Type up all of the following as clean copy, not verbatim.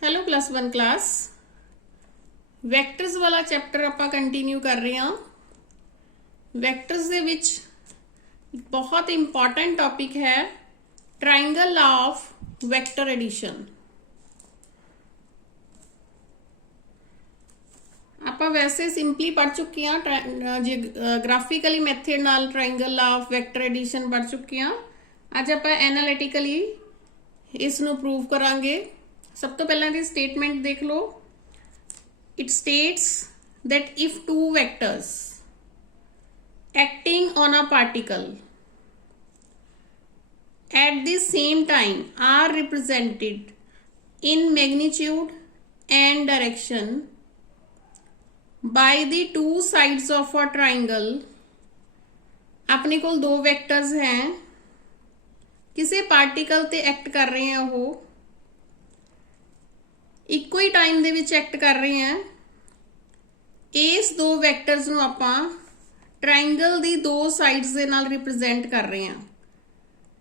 Hello plus one class vectors ਵਾਲਾ chapter ਆਪਾਂ continue ਕਰ ਰਹੇ ਹਾਂ। ਵੈਕਟਰਸ ਦੇ ਵਿੱਚ ਇੱਕ ਬਹੁਤ ਇੰਪੋਰਟੈਂਟ ਟੌਪਿਕ ਹੈ ਟ੍ਰਾਇੰਗਲ ਆਫ ਵੈਕਟਰ ਐਡੀਸ਼ਨ। ਆਪਾਂ ਵੈਸੇ ਸਿੰਪਲੀ ਪੜ੍ਹ ਚੁੱਕੇ ਹਾਂ, ਜਿਓਗ੍ਰਾਫਿਕਲੀ ਮੈਥਡ ਨਾਲ ਟ੍ਰਾਇੰਗਲ ਆਫ ਵੈਕਟਰ ਐਡੀਸ਼ਨ ਪੜ੍ਹ ਚੁੱਕੇ ਹਾਂ। ਅੱਜ ਆਪਾਂ ਐਨਾਲਿਟਿਕਲੀ ਇਸ ਨੂੰ ਪ੍ਰੂਵ ਕਰਾਂਗੇ। ਸਭ ਤੋਂ ਪਹਿਲਾਂ ਦੀ ਸਟੇਟਮੈਂਟ ਦੇਖ ਲਓ। It states that if two vectors acting on a particle at the same time are represented in magnitude and direction by the two sides of a triangle, अपने को दो vectors हैं, किसी particle ते act कर रहे हैं, वो ਇੱਕੋ ਹੀ ਟਾਈਮ ਦੇ ਵਿੱਚ ਐਕਟ ਕਰ ਰਹੇ ਹਾਂ। ਇਸ ਦੋ ਵੈਕਟਰਸ ਨੂੰ ਆਪਾਂ ਟ੍ਰਾਇੰਗਲ ਦੀ ਦੋ ਸਾਈਡਸ ਦੇ ਨਾਲ ਰਿਪਰੈਜ਼ੈਂਟ ਕਰ ਰਹੇ ਹਾਂ।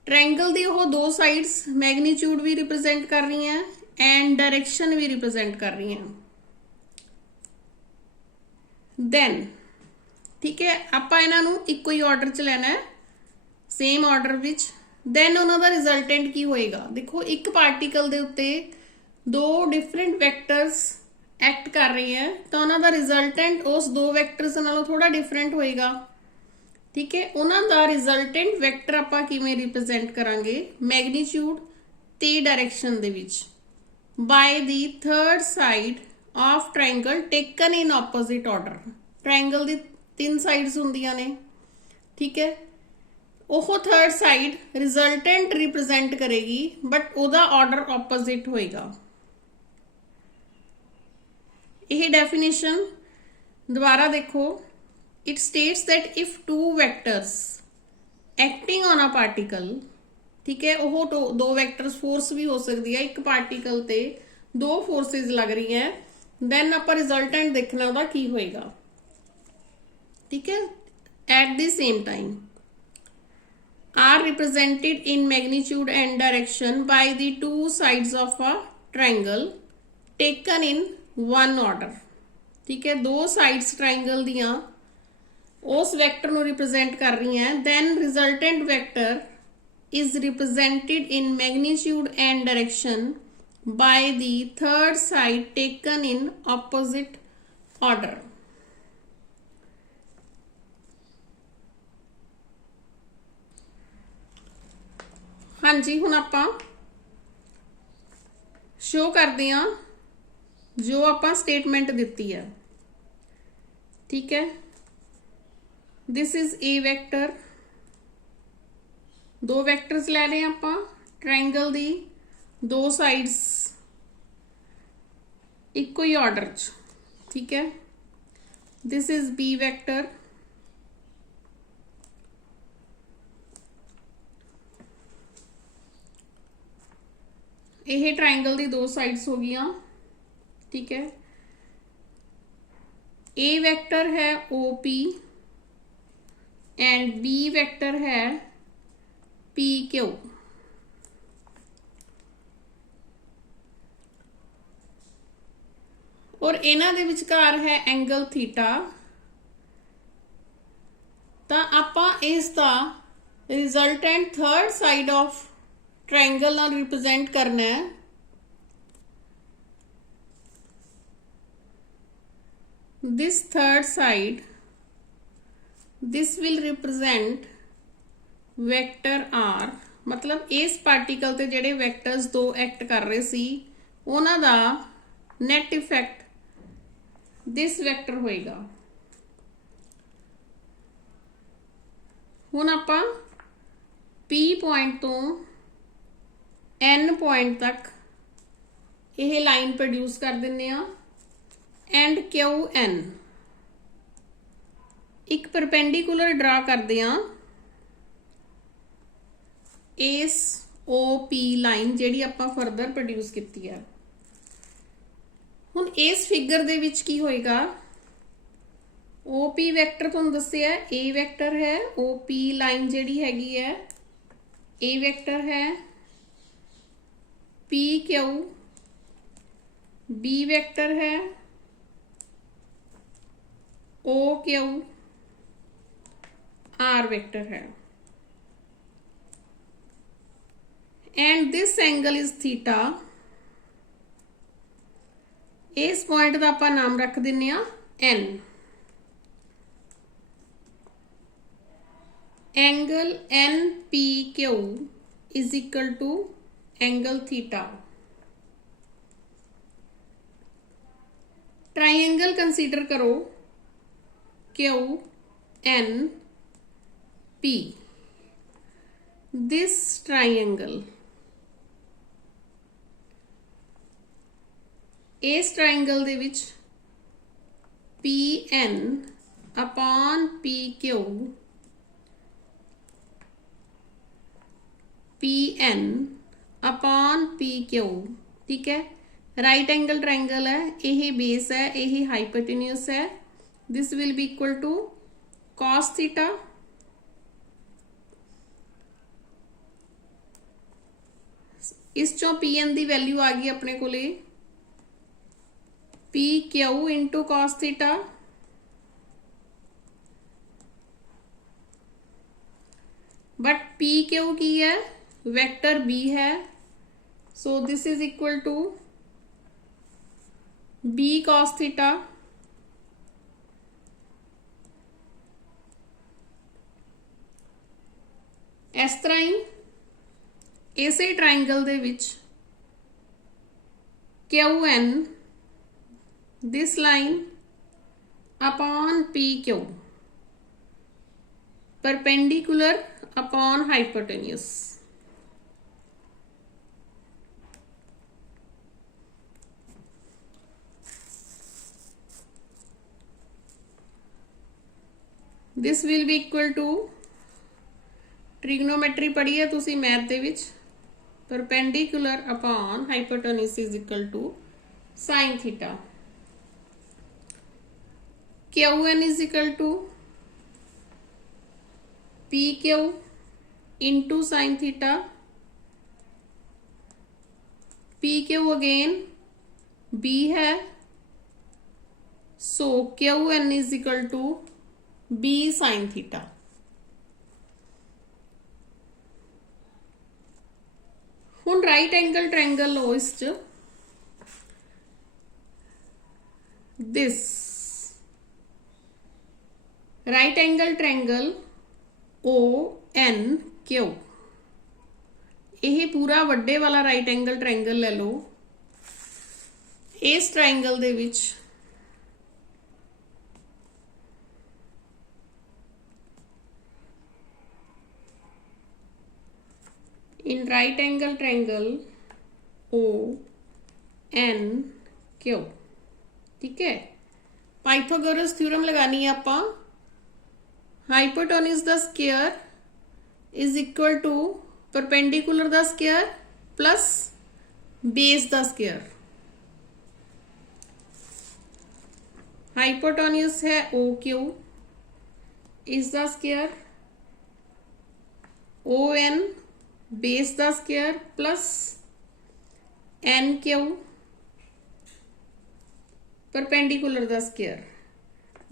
ਟ੍ਰਾਇੰਗਲ ਦੀ ਉਹ ਦੋ ਸਾਈਡਸ ਮੈਗਨੀਟਿਊਡ ਵੀ ਰਿਪਰੈਜ਼ੈਂਟ ਕਰ ਰਹੀਆਂ ਐਂਡ ਡਾਇਰੈਕਸ਼ਨ ਵੀ ਰਿਪਰੈਜ਼ੈਂਟ ਕਰ ਰਹੀਆਂ। ਦੈਨ ਠੀਕ ਹੈ, ਆਪਾਂ ਇਹਨਾਂ ਨੂੰ ਇੱਕੋ ਹੀ ਆਰਡਰ 'ਚ ਲੈਣਾ ਹੈ, ਸੇਮ ਆਰਡਰ ਵਿੱਚ। ਦੈਨ ਉਹਨਾਂ ਦਾ ਰਿਜ਼ਲਟੈਂਟ ਕੀ ਹੋਏਗਾ? ਦੇਖੋ, ਇੱਕ ਪਾਰਟੀਕਲ ਦੇ ਉੱਤੇ ਦੋ ਡਿਫਰੈਂਟ ਵੈਕਟਰਸ ਐਕਟ ਕਰ ਰਹੇ ਹੈ ਤਾਂ ਉਹਨਾਂ ਦਾ ਰਿਜ਼ਲਟੈਂਟ ਉਸ ਦੋ ਵੈਕਟਰਸ ਨਾਲੋਂ ਥੋੜਾ ਡਿਫਰੈਂਟ ਹੋਏਗਾ। ਠੀਕ ਹੈ, ਉਹਨਾਂ ਦਾ ਰਿਜ਼ਲਟੈਂਟ ਵੈਕਟਰ ਆਪਾਂ ਕਿਵੇਂ ਰਿਪਰੈਜ਼ੈਂਟ ਕਰਾਂਗੇ? ਮੈਗਨੀਟਿਊਡ ਤੇ ਡਾਇਰੈਕਸ਼ਨ ਦੇ ਵਿੱਚ by the third side of triangle taken in opposite order. Triangle ਦੀ ਤਿੰਨ ਸਾਈਡਸ ਹੁੰਦੀਆਂ ਨੇ, ਠੀਕ ਹੈ। ਉਹ ਥਰਡ ਸਾਈਡ ਰਿਜ਼ਲਟੈਂਟ ਰਿਪਰੈਜ਼ੈਂਟ ਕਰੇਗੀ ਬਟ ਉਹਦਾ ਆਰਡਰ ਆਪੋਜ਼ਿਟ ਹੋਏਗਾ। ਇਹ ਡੈਫੀਨੇਸ਼ਨ ਦੁਬਾਰਾ ਦੇਖੋ। It states that if two vectors acting on a particle, ਠੀਕ ਹੈ, ਉਹ ਦੋ ਵੈਕਟਰਸ ਫੋਰਸ ਵੀ ਹੋ ਸਕਦੀ ਹੈ, ਇੱਕ ਪਾਰਟੀਕਲ ਤੇ ਦੋ ਫੋਰਸਿਸ ਲੱਗ ਰਹੀਆਂ, ਦੈਨ ਆਪਾਂ ਰਿਜ਼ਲਟੈਂਟ ਦੇਖਣਾ ਉਹਦਾ ਕੀ ਹੋਏਗਾ। ਠੀਕ ਹੈ, at the same time are represented in magnitude and direction by the two sides of a triangle taken in one order। ठीक है, दो sides triangle दियां उस vector ਨੂੰ represent कर रही हैं। then resultant vector is represented in magnitude and direction by the third side taken in opposite order। हाँ जी, हुण आपां शो करते हैं जो आपां स्टेटमेंट दिती है। ठीक है, दिस इज ए वैक्टर, दो वैक्टर्स ले रहे हैं आपां ट्रायंगल दी दो साइड्स इक्को ही ऑर्डर च। ठीक है, दिस इज बी वैक्टर, यह ट्रायंगल दी दो साइड्स हो गई। ठीक है, ए वेक्टर है OP एंड बी वेक्टर है PQ। और इन्हां दे विचकार है एंगल थीटा। तां आपां इस दा resultant third side of triangle नाल रिप्रेजेंट करना है। This third side, this will represent vector R। मतलब इस पार्टिकल ते जेडे वैक्टर्स दो एक्ट कर रहे सी उन्हां दा नेट इफेक्ट दिस वैक्टर होएगा। हुण आपां P पॉइंट तो N पॉइंट तक यह लाइन प्रोड्यूस कर दिंदे आ एंड QN एक परपेंडिकुलर ड्रा करते हैं इस OP लाइन जिहड़ी आपां फरदर प्रोड्यूस की है। हुण इस फिगर दे विच की होएगा? OP वैक्टर तुहानूं दस्सिआ A वैक्टर है, OP लाइन जिहड़ी हैगी है A वैक्टर है, PQ बी वेक्टर है, ओ क्यू आर वेक्टर है, and this angle is theta. इस पॉइंट का आपां नाम रख दिंने आ N. Angle N P Q is equal to angle theta. Triangle consider करो Q N P. This triangle, इस ट्राइंगल दे विच P N upon P Q, P N upon P Q, ठीक है। राइट एंगल ट्राइंगल है, यही base है, यही हाइपोटेन्यूस है। This will be equal to cos theta इस चों पी एन की वैल्यू आ गई अपने को P Q into cos theta but P Q की है वेक्टर बी है, so this is equal to B cos theta इस तरह ही इसे ट्राइंगल दे विच Q N this line upon P Q perpendicular upon hypotenuse. This will be equal to trigonometry पढ़ी है तुसी math they which, perpendicular upon hypotenuse is equal to sine theta. Q N is equal to P Q into sine theta, P Q again B है, so Q N is equal to B sine theta. हुण right angle triangle लो इस च this right angle triangle O N Q, यह पूरा वड्डे वाला right angle triangle ले लो। इस ट्रायंगल दे विच इन right angle triangle O N Q, ठीक है। पाइथागोरस थ्योरम लगानी है आपां, हाइपोटेन्यूस द square is equal to perpendicular द स्क्वायर प्लस बेस द स्क्वायर। हाइपोटेन्यूस है ओ क्यू इज द स्क्वायर, ओ एन बेस द square plus N Q perpendicular द square.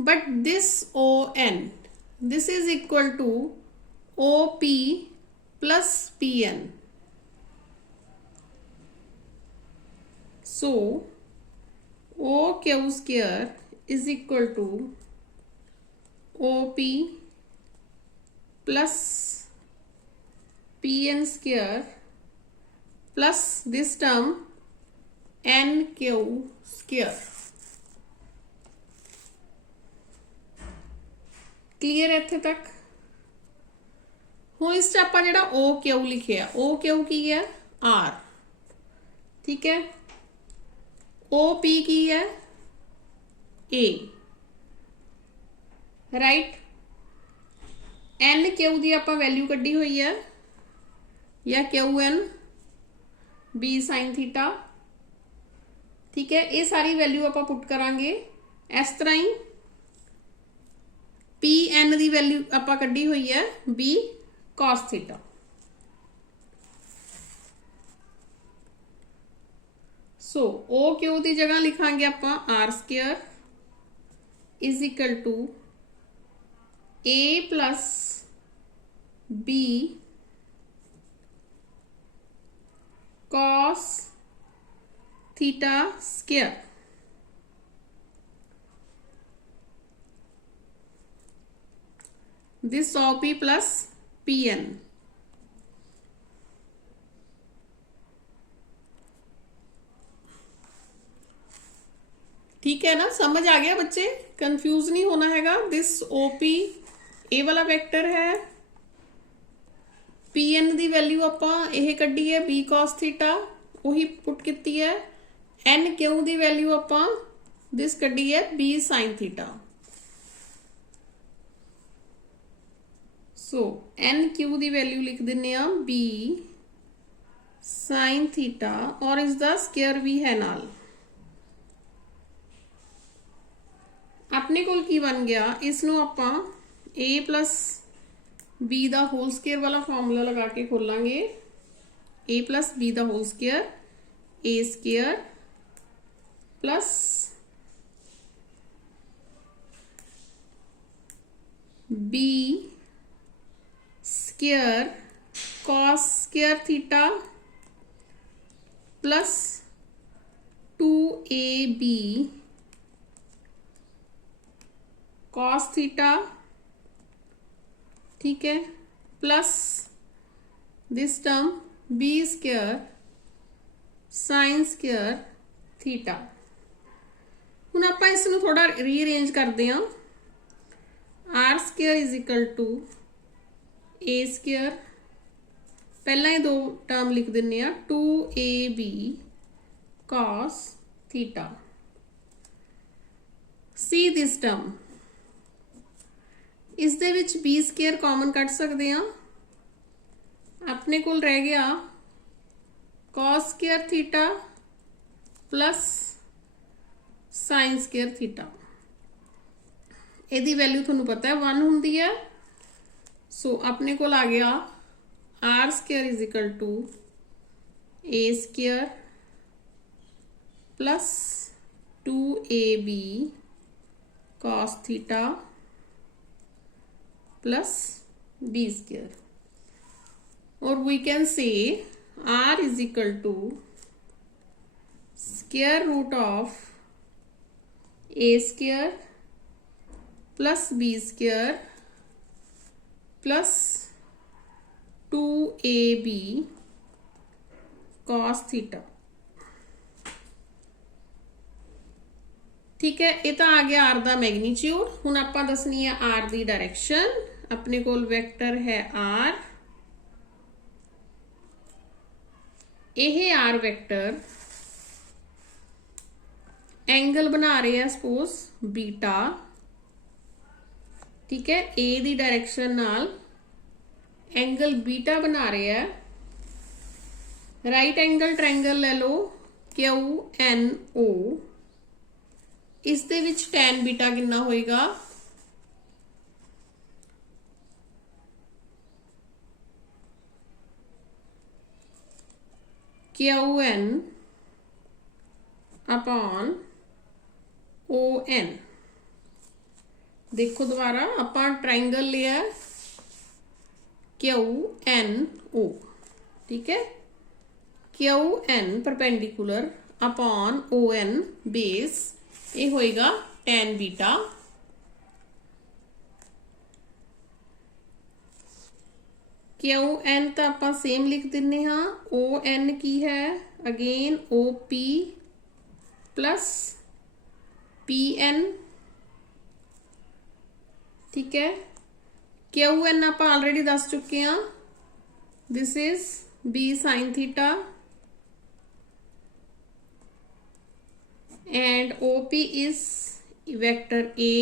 But this O N this is equal to OP plus PN. So OQ square is equal to OP plus PN square plus this term NQ square. Clear है इत्थे तक। हुण इस च आपां जिहड़ा O Q लिखिया, ओ क्यू की है आर, ठीक है। ओ पी की है ए, राइट। एन क्यू की आपां वैल्यू कड्ढी हुई है, या Q N B sine theta, ठीक है। ये सारी वैल्यू आपां पुट करांगे इस तरह ही। पी एन की वैल्यू आपां कड्ढी हुई है B cos theta. So O Q की जगह लिखांगे आपां R square is equal to A plus B cos theta square. This OP plus PN। ठीक है ना, समझ आ गया बच्चे, कंफ्यूज नहीं होना हैगा। दिस OP ए वाला वेक्टर है, PN दी वैल्यू आपां यह कड्डी है B cos थीटा उही पुट की है, NQ दी वैल्यू आपां दिस कड्डी है B sin थीटा। सो NQ दी वैल्यू लिख दिने आ B sin थीटा और इसका स्केयर भी है नाल। अपने कोल की बन गया, इसनों आपां A प्लस B दा होल स्केयर वाला फॉर्मूला लगा के खोलांगे। A प्लस B दा whole square A square plus B square cos square theta plus 2AB cos theta, ठीक है, plus this term B square sine square theta. हुण आपां इसनूं थोड़ा रीअरेंज करते हैं। R square is equal to A square, पहला ही दो टर्म लिख दिने आ 2AB cos theta. See this term, इस दे विच B स्केयर कॉमन कट सकते हैं, अपने कोल रह गया cos square theta plus sign square theta. यदी वैल्यू थोनू पता है 1 हुंदी है। सो अपने कोल आ गया R square is equal to A square plus 2AB cos theta plus B square, और we can say R is equal to square root of A square plus B square plus 2AB cos theta. ठीक है, ये तो आ गया are दा magnitude. हुण आपां दसनी है आर दी डायरेक्शन। अपने कोल वेक्टर है आर, यह आर वेक्टर एंगल बना रहे हैं सपोज बीटा, ठीक है, ए दी डायरेक्शन नाल एंगल बीटा बना रहे हैं। राइट एंगल ट्रायंगल ले लो QNO, इस दे विच tan बीटा कितना होएगा, QN अपॉन ON। देखो दोबारा अपन ट्रायंगल लिया QNO, ठीक है, QN perpendicular upon ON base, ये होएगा tan बीटा। QN तो आप सेम लिख दिने हाँ, ON की है अगेन OP प्लस PN, ठीक है। QN आप ऑलरेडी दस चुके हैं, this is B sin theta and OP is vector A,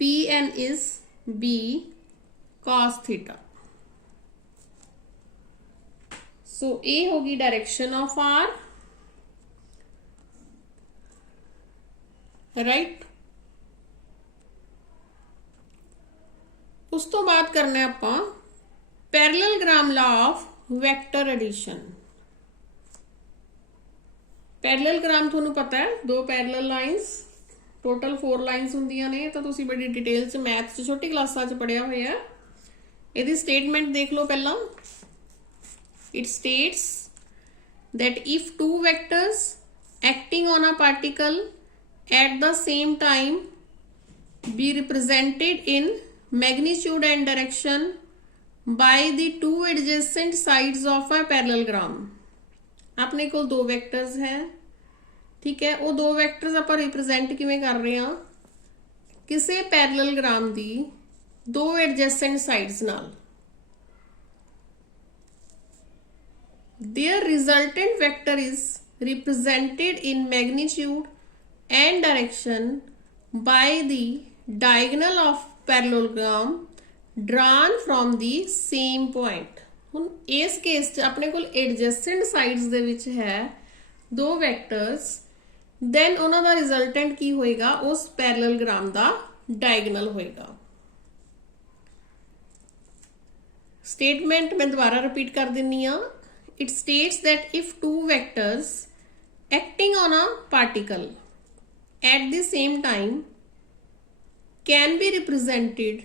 PN is B cos theta। So A होगी डायरेक्शन ऑफ R, राइट। उस तो बात करना है आपां parallelogram law of vector addition. Parallelogram ਤੁਹਾਨੂੰ ਪਤਾ ਹੈ, ਦੋ ਪੈਰਲਲ ਲਾਈਨਸ, ਟੋਟਲ 4 ਲਾਈਨਸ ਹੁੰਦੀਆਂ ਨੇ, ਤਾਂ ਤੁਸੀਂ ਬੜੀ ਡਿਟੇਲ ਚ ਮੈਥ ਚ ਛੋਟੀ ਕਲਾਸਾਂ ਚ ਪੜਿਆ ਹੋਇਆ। ਇਹਦੀ ਸਟੇਟਮੈਂਟ ਦੇਖ ਲਓ ਪਹਿਲਾਂ। It states that if two vectors acting on a particle at the same time be represented in magnitude and direction by the two adjacent sides of a parallelogram, अपने को दो वेक्टर्स हैं, ठीक है, वो दो वेक्टर्स आप रिप्रेजेंट किवें कर रहे हैं, किसी पैरेललग्राम दी दो एडजेसेंट साइड्स नाल, their resultant vector is represented in magnitude and direction by the diagonal of parallelogram drawn from the same point। ਹੁਣ ਇਸ ਕੇਸ 'ਚ ਆਪਣੇ ਕੋਲ adjacent sides ਦੇ ਵਿੱਚ ਹੈ ਦੋ vectors, then ਉਹਨਾਂ ਦਾ resultant ਕੀ ਹੋਏਗਾ, ਉਸ parallelogram ਦਾ diagonal ਹੋਏਗਾ। statement ਮੈਂ ਦੁਬਾਰਾ repeat ਕਰ ਦਿੰਨੀ ਆ। It states that if two vectors acting on a particle at the same time can be represented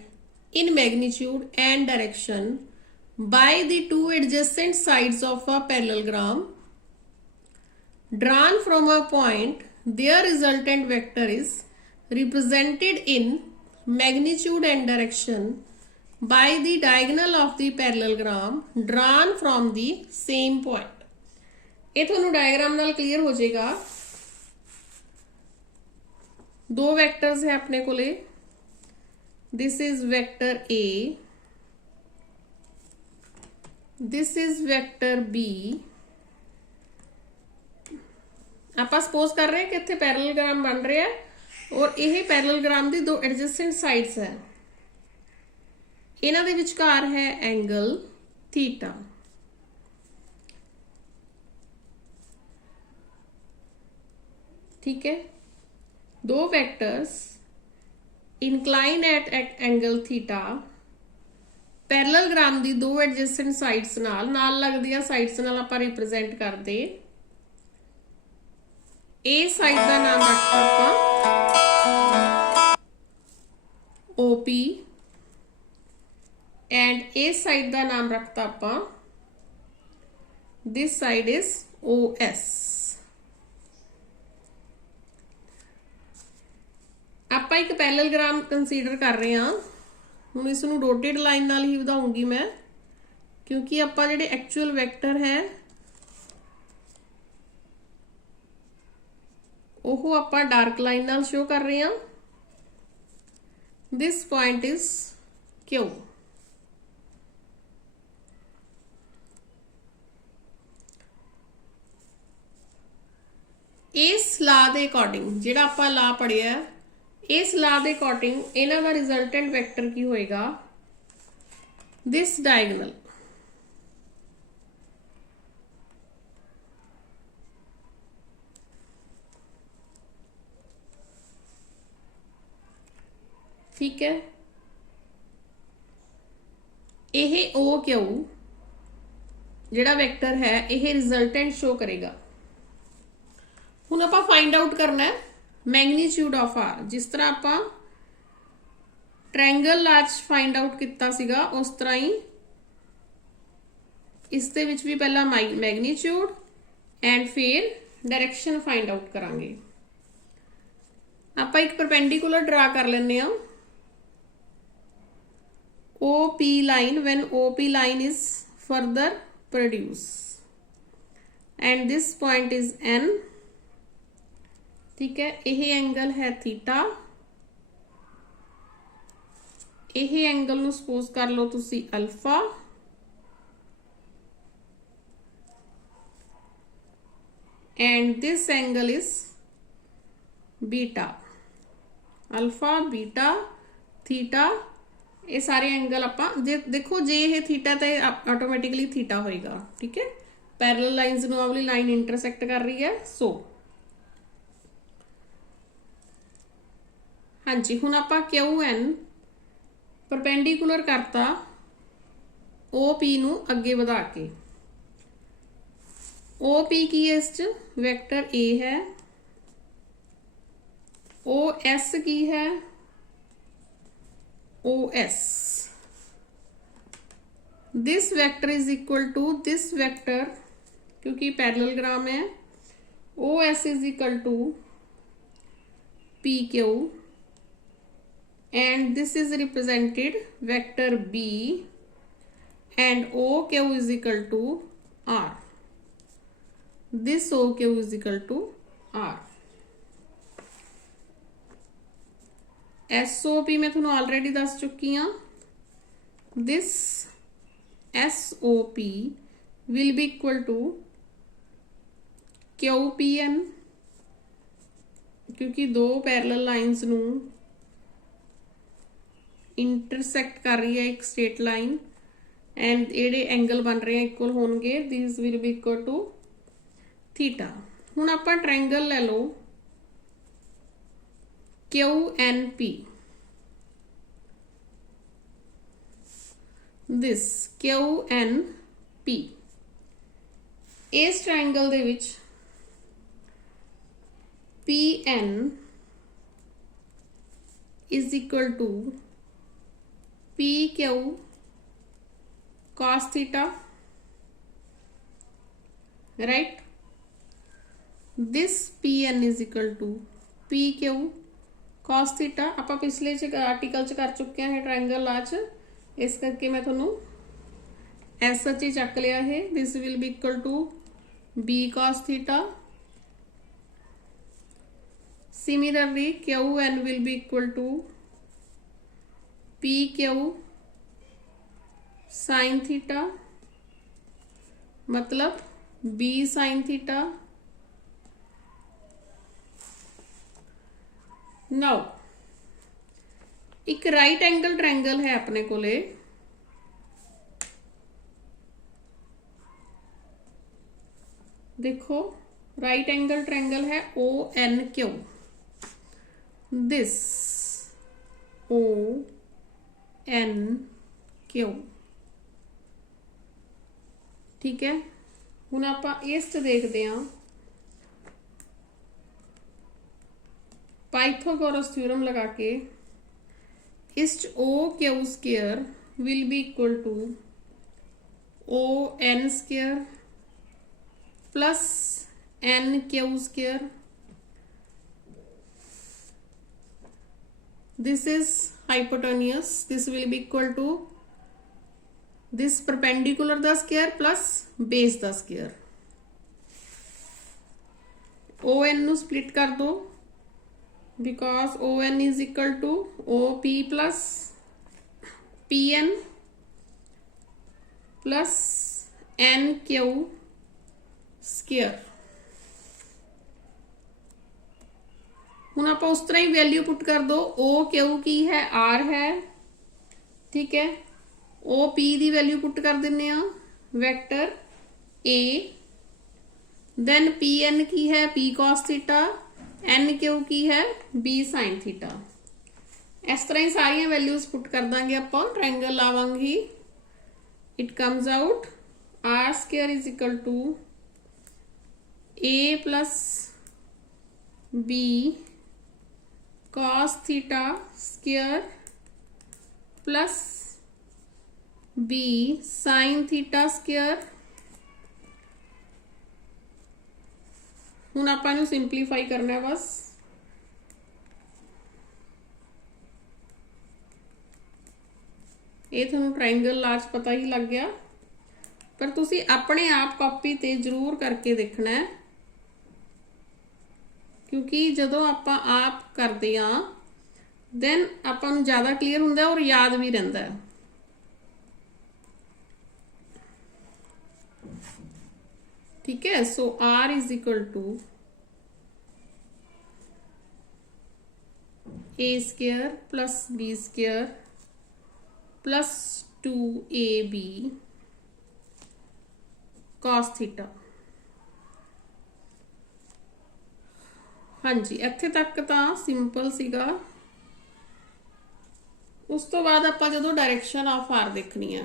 in magnitude and direction by the two adjacent sides of a parallelogram drawn from a point, their resultant vector is represented in magnitude and direction by the diagonal of the parallelogram drawn from the same point। ਇਹ ਤੁਹਾਨੂੰ diagram ਨਾਲ clear ਹੋ ਜਾਏਗਾ। ਦੋ vectors ਹੈ ਆਪਣੇ ਕੋਲੇ, this is vector A, this is vector B। ਆਪਾਂ ਸਪੋਜ਼ ਕਰ ਰਹੇ ਹਾਂ ਕਿ ਇੱਥੇ ਪੈਰਲਲਗ੍ਰਾਮ ਬਣ ਰਿਹਾ ਹੈ ਔਰ ਇਹ ਪੈਰਲਲਗ੍ਰਾਮ ਦੀ ਦੋ ਐਡਜੈਸੈਂਟ ਸਾਈਡਸ ਹੈ, ਇਹਨਾਂ ਦੇ ਵਿਚਕਾਰ ਹੈ ਐਂਗਲ ਥੀਟਾ। ठीक है, दो vectors incline at angle theta parallelogram दी दो एडजेसेंट साइड्स नाल लगदियां साइड्स नाल आपां रिप्रेजेंट करदे। ए साइड दा नाम रखता आपां OP एंड ए साइड दा नाम रखता आपां, दिस साइड इज OS। ਆਪਾਂ ਇੱਕ ਪੈਰਲਲਗ੍ਰਾਮ ਕੰਸੀਡਰ ਕਰ ਰਹੇ ਹਾਂ। ਹੁਣ ਇਸ ਨੂੰ ਡੋਟਡ ਲਾਈਨ ਨਾਲ ਹੀ ਵਧਾਉਂਗੀ ਮੈਂ, ਕਿਉਂਕਿ ਆਪਾਂ ਜਿਹੜੇ ਐਕਚੁਅਲ ਵੈਕਟਰ ਹੈ ਉਹ ਆਪਾਂ ਡਾਰਕ ਲਾਈਨ ਨਾਲ ਸ਼ੋ ਕਰ ਰਹੇ ਹਾਂ। This point is Q। ਇਸ ਲਾ ਦੇ ਅਕੋਰਡਿੰਗ ਜਿਹੜਾ ਆਪਾਂ ਲਾ ਪੜਿਆ, ਇਸ ਲਾ ਦੇ ਅਕੋਰਡਿੰਗ ਇਹਨਾਂ ਦਾ ਰਿਜ਼ਲਟੈਂਟ ਵੈਕਟਰ ਕੀ ਹੋਏਗਾ, ਦਿਸ ਡਾਇਗਨਲ। ਠੀਕ ਹੈ, ਇਹ OQ ਜਿਹੜਾ ਵੈਕਟਰ ਹੈ ਇਹ ਰਿਜ਼ਲਟੈਂਟ ਸ਼ੋ ਕਰੇਗਾ। ਹੁਣ ਆਪਾਂ ਫਾਈਂਡ ਆਊਟ ਕਰਨਾ ਹੈ मैग्नीट्यूड ऑफ R। जिस तरह आप ट्रायंगल लार्ज फाइंड आउट किया सीगा उस तरह ही इस दे विच भी पहला मैग्नीट्यूड एंड फिर डायरेक्शन फाइंड आउट करांगे। आप एक परपेंडिकुलर ड्रा कर लेने आ OP line when OP line is further produce and this point is N। ठीक है, यह एंगल है थीटा, यह एंगल नू सपोज कर लो तुसी alpha, and this angle is beta. Alpha beta theta ये सारे एंगल आपां जे देखो जे ये थीटा तो ऑटोमैटिकली थीटा होएगा। ठीक है, पैरेलल लाइन्स नू वाली लाइन इंटरसेक्ट कर रही है। सो हाँ जी, हुण आपां QN परपेंडिकुलर करता OP नू अगे वधा के। ओ पी की है, इस वैक्टर ए है, ओ एस की है, O S. This vector is equal to this vector, क्योंकि पैरेललोग्राम है, O S is equal to P Q, and this is represented vector B, and OQ is equal to R. This OQ is equal to R. SOP मैं थोड़ा already दस चुकी हाँ। This SOP will be equal to QPN, क्योंकि दो parallel lines नू इंटरसैक्ट कर रही है एक स्ट्रेट लाइन, एंड ਜਿਹੜੇ एंगल बन रहे हैं इक्वल होंगे, this will be equal to theta. हुण आपां ट्रायंगल ले लो QNP, दिस QNP, इस ट्रायंगल दे विच PN is equal to PQ cos theta, right? This PN is equal to PQ cos theta। ਆਪਾਂ पिछले आर्टिकल च कर चुके हैं ट्रायंगल ला च, इस करके मैं थोनू एस एच ही चक लिया है। This will be equal to B cos theta। Similarly QN will be equal to PQ sine theta, मतलब B साइन थीटा। नाउ एक राइट एंगल ट्रायंगल है अपने कोले, देखो राइट एंगल ट्रायंगल है ONQ, दिस ONQ, ठीक है। हुण आपां इस च देखते हैं पाइथागोरस थ्योरम लगा के, इस OQ square will be equal to ON square plus NQ square. This is hypotenuse, this will be equal to this perpendicular the square plus base the square। ON नु split कर दो, because ON is equal to OP plus PN plus NQ square। हुण आप उस तरह ही value put कर दो। OQ की है R है, ठीक है। OP की वैल्यू पुट कर देने वैक्टर A, देन PN की है P cos थीटा, NQ की है B sin थीटा। इस तरह ही सारिया वैल्यूज पुट कर देंगे आप, ट्रायंगल लावांगे ही। It comes out R square is equal to A plus B cos theta square plus B sin theta square. हुण आपां नूं सिंपलीफाई करना है बस। ये तुहानूं ट्रायंगल लाज पता ही लग गया, पर तुसी अपने आप कॉपी ते जरूर करके देखना है, क्योंकि जदों आपां आप करते हाँ दैन आपां नूं ज़्यादा क्लीयर हुंदा और याद भी रहिंदा है। ठीक है। So R is equal to A square plus B square plus 2AB cos theta. हाँ जी, इत्थे तक तो सिंपल सीगा। उस तो बाद आपां जदों डायरेक्शन ऑफ आर देखनी है,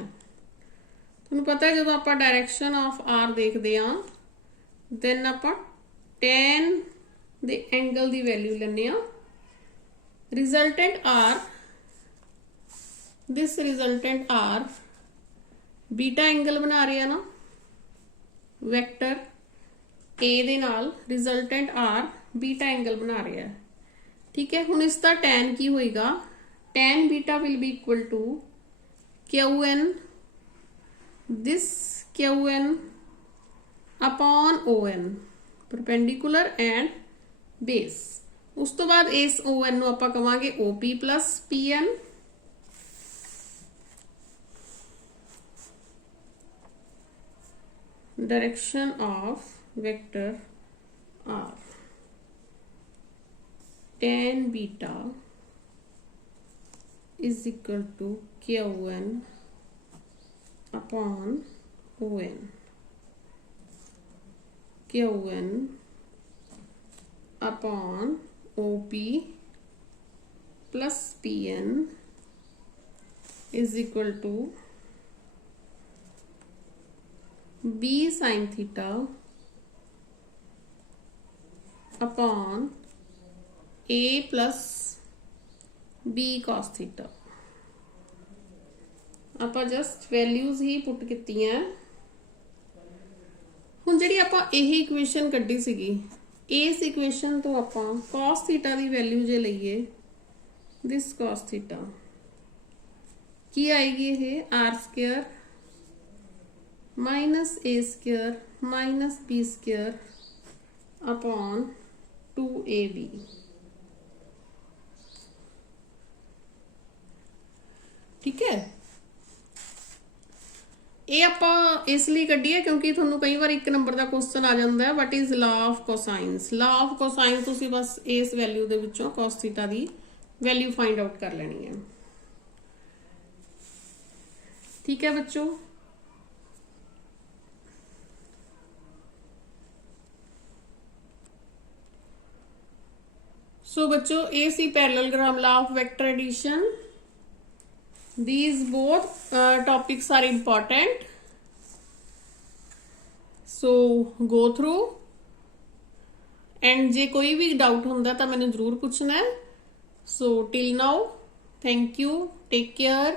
तुहानूं पता है जदों आपां डायरेक्शन ऑफ आर देखते हाँ then ਆਪਾਂ tan ਦੇ एंगल ਦੀ वैल्यू ਲੈਣੇ ਆ resultant r this resultant r beta angle बना रहे हैं ना वैक्टर a ਦੇ ਨਾਲ resultant r बीटा एंगल बना रहा है ठीक है ਹੁਣ ਇਸ ਦਾ tan ਕੀ ਹੋਏਗਾ tan beta will be equal to qn this qn upon on perpendicular and base ਉਸ ਤੋਂ ਬਾਅਦ ਇਸ on ਨੂੰ ਆਪਾਂ ਕਵਾਂਗੇ op plus pn direction of vector r tan beta is equal to qn upon on qn upon op plus pn is equal to b sin theta upon a plus b cos theta ਆਪਾਂ just values ਹੀ ਪੁੱਟ ਕੀਤੀਆਂ ਹੁਣ ਜਿਹੜੀ ਆਪਾਂ ਇਹ equation ਕੱਢੀ ਸੀਗੀ ਇਸ equation ਤੋਂ ਆਪਾਂ cos theta ਦੀ ਵੈਲਿਊ ਜੇ ਲਈਏ this cos theta ਕੀ ਆਏਗੀ ਇਹ r square minus a square minus b square upon 2ab ठीक है ਇਹ ਆਪਾਂ ਇਸ ਲਈ ਕੱਢੀ ਹੈ ਕਿਉਂਕਿ ਤੁਹਾਨੂੰ ਕਈ ਵਾਰ ਇੱਕ ਨੰਬਰ ਦਾ ਕੁਐਸਚਨ ਆ ਜਾਂਦਾ ਹੈ what is law of ਕੋਸਾਈਨਸ law of cosine ਤੁਸੀਂ ਬਸ ਇਸ ਵੈਲਿਊ ਦੇ ਵਿੱਚੋਂ cos θ ਦੀ ਵੈਲਿਊ ਫਾਈਂਡ ਆਊਟ ਕਰ ਲੈਣੀ ਹੈ ਠੀਕ ਹੈ ਬੱਚੋ सो बच्चों ए सी parallelogram law of vector addition these both topics are important so go through and जे कोई भी डाउट होंदा तो मैंने जरूर पूछना है so till now thank you take care